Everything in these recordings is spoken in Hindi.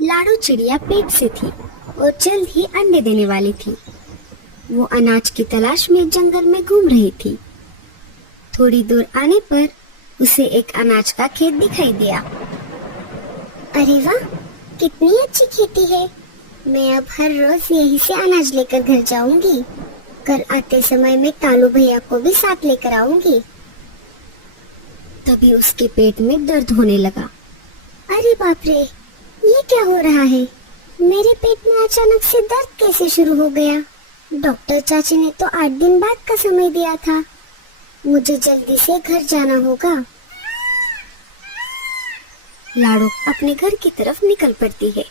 लाडो चिड़िया पेट से थी और जल्द ही अंडे देने वाली थी। वो अनाज की तलाश में जंगल में घूम रही थी। थोड़ी दूर आने पर उसे एक अनाज का खेत दिखाई दिया। अरे वाह, कितनी अच्छी खेती है। मैं अब हर रोज यहीं से अनाज लेकर घर जाऊंगी। कल आते समय मैं कालू भैया को भी साथ लेकर आऊंगी। तभी उसके पेट में दर्द होने लगा। अरे बाप रे, ये क्या हो रहा है? मेरे पेट में अचानक से दर्द कैसे शुरू हो गया? डॉक्टर चाची ने तो 8 दिन बाद का समय दिया था। मुझे जल्दी से घर जाना होगा। लाडो अपने घर की तरफ निकल पड़ती है।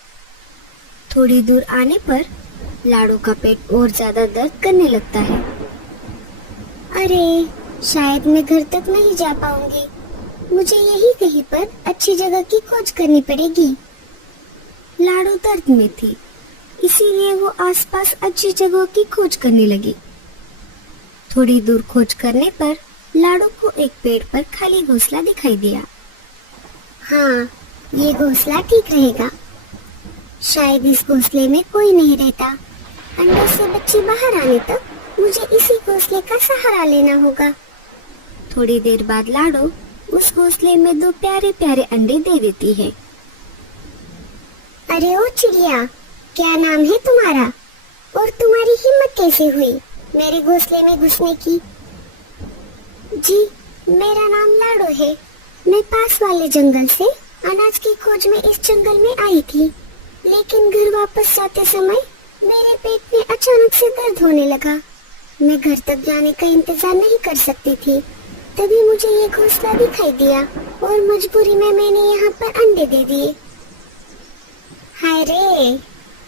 थोड़ी दूर आने पर लाडो का पेट और ज्यादा दर्द करने लगता है। अरे, शायद मैं घर तक नहीं जा पाऊंगी। मुझे यही कहीं पर अच्छी जगह की खोज करनी पड़ेगी। लाडो दर्द में थी, इसीलिए वो आसपास अच्छी जगह की खोज करने लगी। थोड़ी दूर खोज करने पर लाडो को एक पेड़ पर खाली घोंसला दिखाई दिया। हाँ, ये घोंसला ठीक रहेगा। शायद इस घोंसले में कोई नहीं रहता। अंडों से बच्चे बाहर आने तक मुझे इसी घोंसले का सहारा लेना होगा। थोड़ी देर बाद लाडो उस घोंसले में 2 प्यारे प्यारे अंडे दे देती है। अरे ओ चिड़िया, क्या नाम है तुम्हारा और तुम्हारी हिम्मत कैसे हुई मेरे घोंसले में घुसने की? जी, मेरा नाम लाडो है। मैं पास वाले जंगल से अनाज की खोज में इस जंगल में आई थी, लेकिन घर वापस जाते समय मेरे पेट में अचानक से दर्द होने लगा। मैं घर तक जाने का इंतजार नहीं कर सकती थी। तभी मुझे ये घोंसला दिखाई दिया और मजबूरी में मैंने यहाँ पर अंडे दे दिए। हाय रे,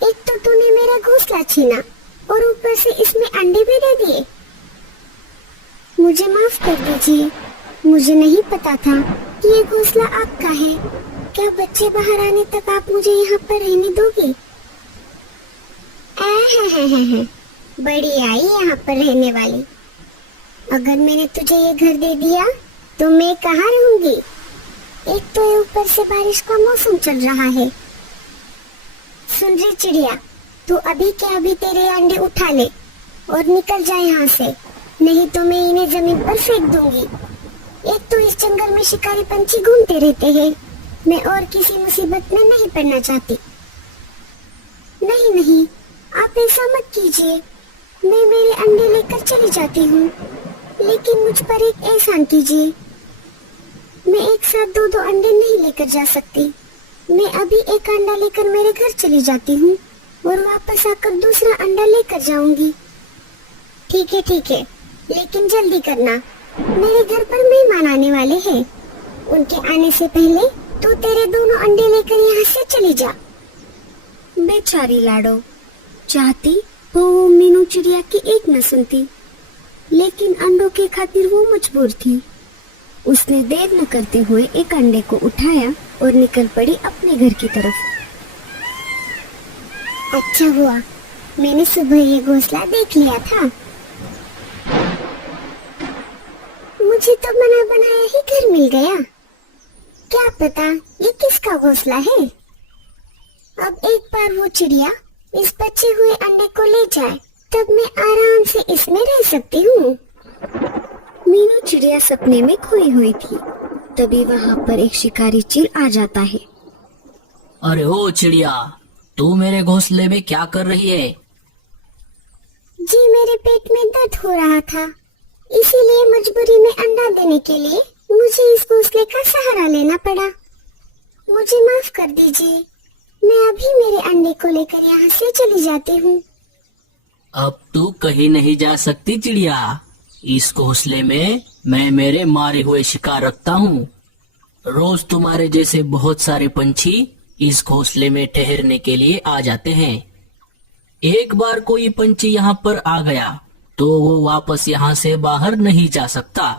एक तो तूने मेरा घोंसला छीना और ऊपर से इसमें अंडे भी दे दिए। मुझे माफ कर दीजिए, मुझे नहीं पता था कि ये घोंसला आपका है। क्या बच्चे बाहर आने तक आप मुझे यहाँ पर रहने दोगे? है, बड़ी आई यहाँ पर रहने वाली। अगर मैंने तुझे ये घर दे दिया तो मैं कहाँ रहूंगी? एक तो ये ऊपर से बारिश का मौसम चल रहा है। सुन रे चिड़िया, तू अभी के अभी तेरे अंडे उठा ले और निकल जा यहाँ से, नहीं तो मैं इन्हें जमीन पर फेंक दूंगी। एक तो इस जंगल में शिकारी पंछी घूमते रहते हैं। मैं और किसी मुसीबत में नहीं पड़ना चाहती। नहीं, आप ऐसा मत कीजिए। मैं मेरे अंडे लेकर चली जाती हूँ, लेकिन मुझ पर एक एहसान कीजिए। मैं एक साथ 2 अंडे नहीं लेकर जा सकती। मैं अभी एक अंडा लेकर मेरे घर चली जाती हूँ और वापस आकर दूसरा अंडा लेकर जाऊंगी। ठीक है, लेकिन जल्दी करना। मेरे घर पर मेहमान आने वाले हैं। उनके आने से पहले तू तेरे 2 अंडे लेकर यहाँ से चली जा। बेचारी लाडो चाहती तो वो मीनू चिड़िया की एक न सुनती, लेकिन अंडों के खातिर वो मजबूर थी। उसने देर न करते हुए एक अंडे को उठाया और निकल पड़ी अपने घर की तरफ। अच्छा हुआ मैंने सुबह ये घोंसला देख लिया था। मुझे तो बना बनाया ही घर मिल गया। क्या पता ये किसका घोंसला है। अब एक बार वो चिड़िया इस बचे हुए अंडे को ले जाए, तब मैं आराम से इसमें रह सकती हूँ। मीनू चिड़िया सपने में खोई हुई थी। तभी वहाँ पर एक शिकारी चील आ जाता है। अरे ओ चिड़िया, तू मेरे घोंसले में क्या कर रही है? जी, मेरे पेट में दर्द हो रहा था, इसीलिए मजबूरी में अंडा देने के लिए मुझे इस घोंसले का सहारा लेना पड़ा। मुझे माफ कर दीजिए। मैं अभी मेरे अंडे को लेकर यहाँ से चली जाती हूँ। अब तू कहीं नहीं जा सकती चिड़िया। इस घोंसले में मैं मेरे मारे हुए शिकार रखता हूँ। रोज तुम्हारे जैसे बहुत सारे पंछी इस घोंसले में ठहरने के लिए आ जाते हैं। एक बार कोई पंछी यहाँ पर आ गया तो वो वापस यहाँ से बाहर नहीं जा सकता।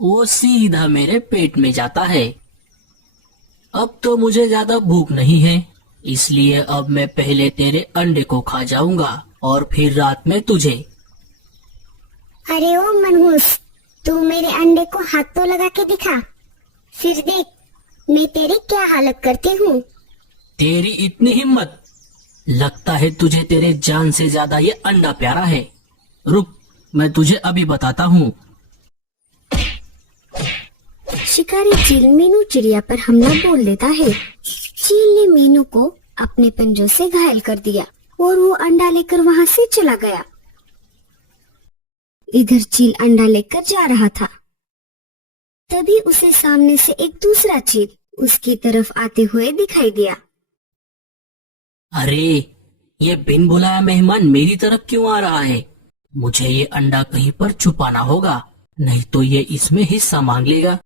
वो सीधा मेरे पेट में जाता है। अब तो मुझे ज्यादा भूख नहीं है, इसलिए अब मैं पहले तेरे अंडे को खा जाऊंगा और फिर रात में तुझे। अरे ओ मनहूस, तू मेरे अंडे को हाथ तो लगा के दिखा, फिर देख मैं तेरी क्या हालत करती हूँ। तेरी इतनी हिम्मत! लगता है तुझे तेरे जान से ज्यादा ये अंडा प्यारा है। रुक, मैं तुझे अभी बताता हूँ। शिकारी चील मीनू चिड़िया पर हमला बोल देता है। चील ने मीनू को अपने पंजों से घायल कर दिया और वो अंडा लेकर वहां से चला गया। इधर चील अंडा लेकर जा रहा था, तभी उसे सामने से एक दूसरा चील उसकी तरफ आते हुए दिखाई दिया। अरे, ये बिन बुलाया मेहमान मेरी तरफ क्यों आ रहा है? मुझे ये अंडा कहीं पर छुपाना होगा, नहीं तो ये इसमें हिस्सा मांग लेगा।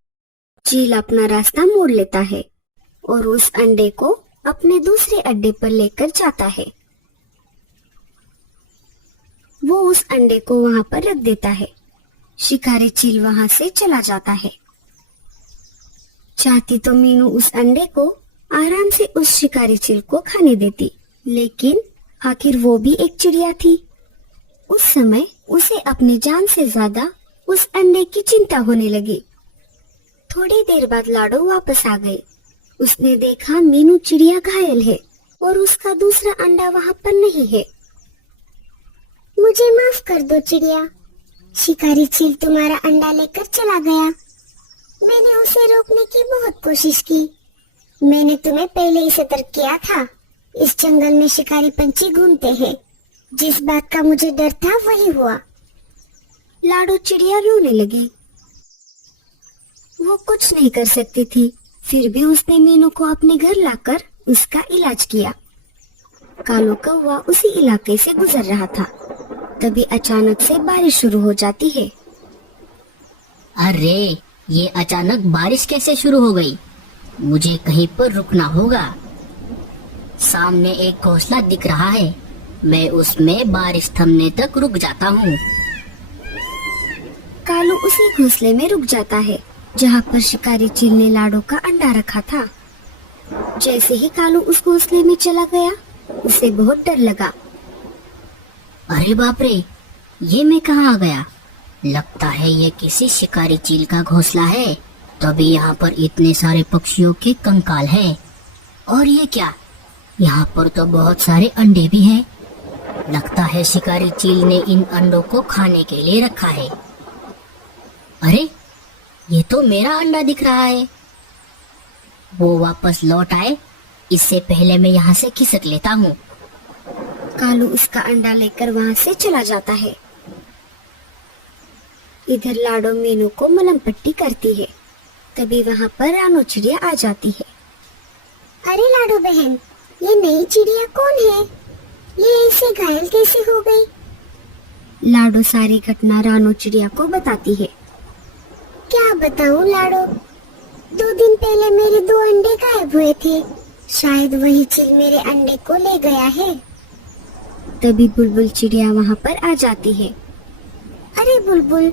चील अपना रास्ता मोड़ लेता है और उस अंडे को अपने दूसरे अड्डे पर लेकर जाता है। वो उस अंडे को वहां पर रख देता है। शिकारी चील वहां से चला जाता है। चाहती तो मीनू उस अंडे को आराम से उस शिकारी चील को खाने देती, लेकिन आखिर वो भी एक चिड़िया थी। उस समय उसे अपनी जान से ज्यादा उस अंडे की चिंता होने लगी। थोड़ी देर बाद लाडो वापस आ गए। उसने देखा मीनू चिड़िया घायल है और उसका दूसरा अंडा वहां पर नहीं है। मुझे माफ कर दो चिड़िया, शिकारी चील तुम्हारा अंडा लेकर चला गया। मैंने उसे रोकने की बहुत कोशिश की। मैंने तुम्हें पहले ही सतर्क किया था। इस जंगल में शिकारी पंछी घूमते हैं। जिस बात का मुझे डर था वही हुआ। लाडो चिड़िया रोने लगी। वो कुछ नहीं कर सकती थी, फिर भी उसने मीनू को अपने घर लाकर उसका इलाज किया। कालो कौवा उसी इलाके से गुजर रहा था, तभी अचानक से बारिश शुरू हो जाती है। अरे, ये अचानक बारिश कैसे शुरू हो गई? मुझे कहीं पर रुकना होगा। सामने एक घोंसला दिख रहा है, मैं उसमें बारिश थमने तक रुक जाता हूँ। कालू उसी घोंसले में रुक जाता है जहाँ पर शिकारी चील ने लाडो का अंडा रखा था। जैसे ही कालू उस घोंसले में चला गया, उसे बहुत डर लगा। अरे बाप रे, ये मैं कहाँ आ गया? लगता है ये किसी शिकारी चील का घोंसला है, तभी यहाँ पर इतने सारे पक्षियों के कंकाल हैं। और ये क्या? यहाँ पर तो बहुत सारे अंडे भी हैं। लगता है शिकारी चील ने इन अंडों को खाने के लिए रखा है। अरे, ये तो मेरा अंडा दिख रहा है। वो वापस लौट आए, इससे पहले मैं यहाँ से खिसक लेता हूँ। कालू उसका अंडा लेकर वहाँ से चला जाता है। इधर लाडो मीनू को मलहम पट्टी करती है, तभी वहाँ पर रानो चिड़िया आ जाती है। अरे लाडो बहन, ये नई चिड़िया कौन है? ये इसे घायल कैसे हो गई? लाडो सारी घटना रानो चिड़िया को बताती है। क्या बताऊं लाडो, 2 दिन पहले मेरे 2 अंडे गायब हुए थे। शायद वही चील मेरे अंडे को ले गया है। तभी बुलबुल चिड़िया वहाँ पर आ जाती है। अरे बुलबुल,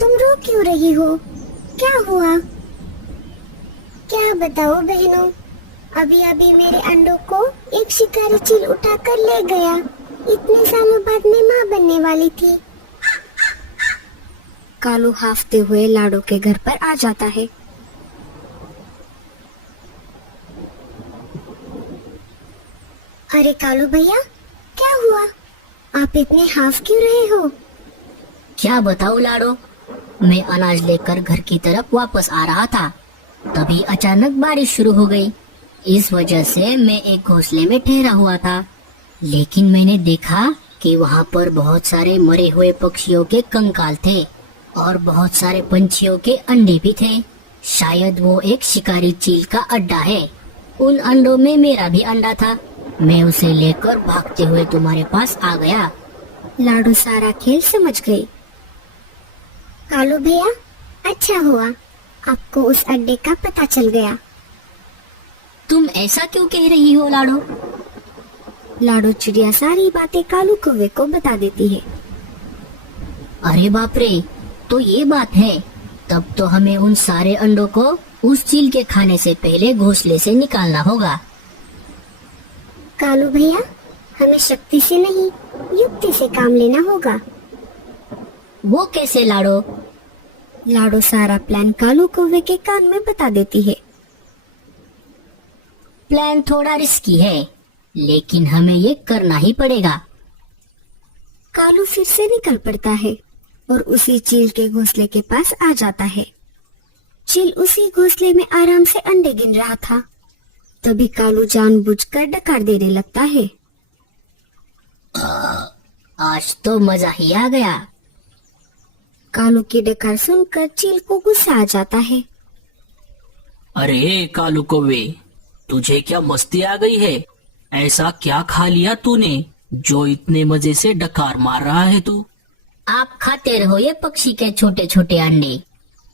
तुम रो क्यों रही हो? क्या हुआ? क्या बताओ बहनों, अभी अभी मेरे अंडों को एक शिकारी चील उठाकर ले गया। इतने सालों बाद मैं माँ बनने वाली थी। कालू हाफते हुए लाडो के घर पर आ जाता है। अरे कालू भैया, क्या हुआ? आप इतने हाफ क्यों रहे हो? क्या बताऊं लाडो, मैं अनाज लेकर घर की तरफ वापस आ रहा था, तभी अचानक बारिश शुरू हो गई। इस वजह से मैं एक घोंसले में ठहरा हुआ था, लेकिन मैंने देखा कि वहाँ पर बहुत सारे मरे हुए पक्षियों के कंकाल थे और बहुत सारे पंछियों के अंडे भी थे। शायद वो एक शिकारी चील का अड्डा है। उन अंडों में मेरा भी अंडा था। मैं उसे लेकर भागते हुए तुम्हारे पास आ गया। लाडो सारा खेल समझ गई। कालू भैया, अच्छा हुआ आपको उस अड्डे का पता चल गया। तुम ऐसा क्यों कह रही हो लाडो? लाडो चिड़िया सारी बातें कालू कौवे को बता देती है। अरे बाप रे, तो ये बात है। तब तो हमें उन सारे अंडों को उस चील के खाने से पहले घोंसले से निकालना होगा। कालू भैया, हमें शक्ति से नहीं, युक्ति से काम लेना होगा। वो कैसे लाडो? लाडो सारा प्लान कालू कौवे के कान में बता देती है। प्लान थोड़ा रिस्की है, लेकिन हमें ये करना ही पड़ेगा। कालू फिर से निकल पड़ता है और उसी चील के घोंसले के पास आ जाता है। चील उसी घोंसले में आराम से अंडे गिन रहा था। तभी कालू जानबूझकर डकार देने लगता है। आज तो मजा ही आ गया। कालू की डकार सुनकर चील को गुस्सा आ जाता है। अरे कालू कौवे, तुझे क्या मस्ती आ गई है? ऐसा क्या खा लिया तूने जो इतने मजे से डकार मार रहा है तू? आप खाते रहो ये पक्षी के छोटे छोटे अंडे।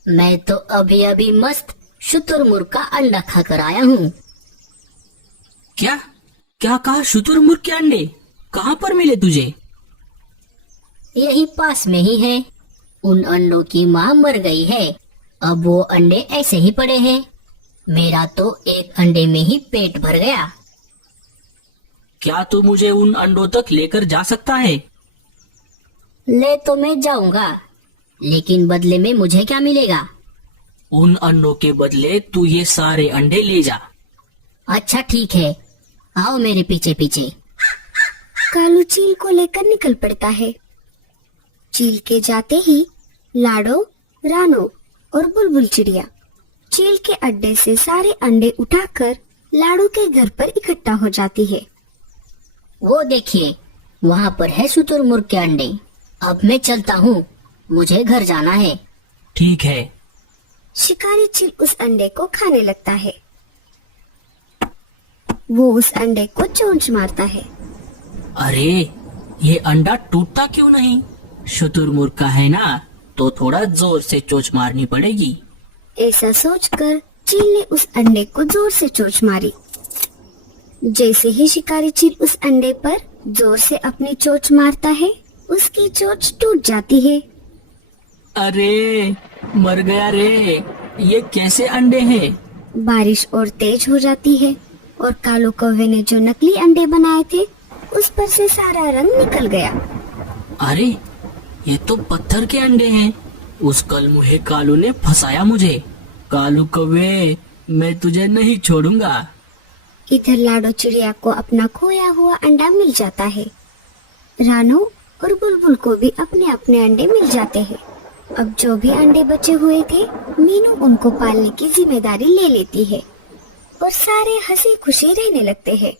मैं तो अभी अभी मस्त शुतुरमुर्ग का अंडा खाकर आया हूँ। क्या क्या कहा? शुतुरमुर्ग के अंडे कहाँ पर मिले तुझे? यही पास में ही है। उन अंडों की माँ मर गई है, अब वो अंडे ऐसे ही पड़े हैं। मेरा तो एक अंडे में ही पेट भर गया। क्या तू मुझे उन अंडों तक लेकर जा सकता है? ले तो मैं जाऊंगा, लेकिन बदले में मुझे क्या मिलेगा? उन अंडों के बदले तू ये सारे अंडे ले जा। अच्छा ठीक है, आओ मेरे पीछे पीछे। कालू चील को लेकर निकल पड़ता है। चील के जाते ही लाडो, रानो और बुलबुल चिड़िया चील के अड्डे से सारे अंडे उठाकर लाडो के घर पर इकट्ठा हो जाती है। वो देखिए, वहाँ पर है शुतुरमुर्ग के अंडे। अब मैं चलता हूँ, मुझे घर जाना है। ठीक है। शिकारी चील उस अंडे को खाने लगता है। वो उस अंडे को चोंच मारता है। अरे ये अंडा टूटता क्यों नहीं? शुतुरमुर्ग का है ना, तो थोड़ा जोर से चोंच मारनी पड़ेगी। ऐसा सोचकर चील ने उस अंडे को जोर से चोंच मारी। जैसे ही शिकारी चील उस अंडे पर जोर से अपनी चोंच मारता है, उसकी चोंच टूट जाती है। अरे मर गया रे, ये कैसे अंडे हैं? बारिश और तेज हो जाती है और कालू कौवे ने जो नकली अंडे बनाए थे उस पर से सारा रंग निकल गया। अरे ये तो पत्थर के अंडे हैं। उस कलमुहे कालू ने फंसाया मुझे। कालू कौवे, मैं तुझे नहीं छोड़ूंगा। इधर लाडो चिड़िया को अपना खोया हुआ अंडा मिल जाता है। रानो और बुलबुल को भी अपने अपने अंडे मिल जाते हैं। अब जो भी अंडे बचे हुए थे, मीनू उनको पालने की जिम्मेदारी ले लेती है और सारे हंसी खुशी रहने लगते हैं।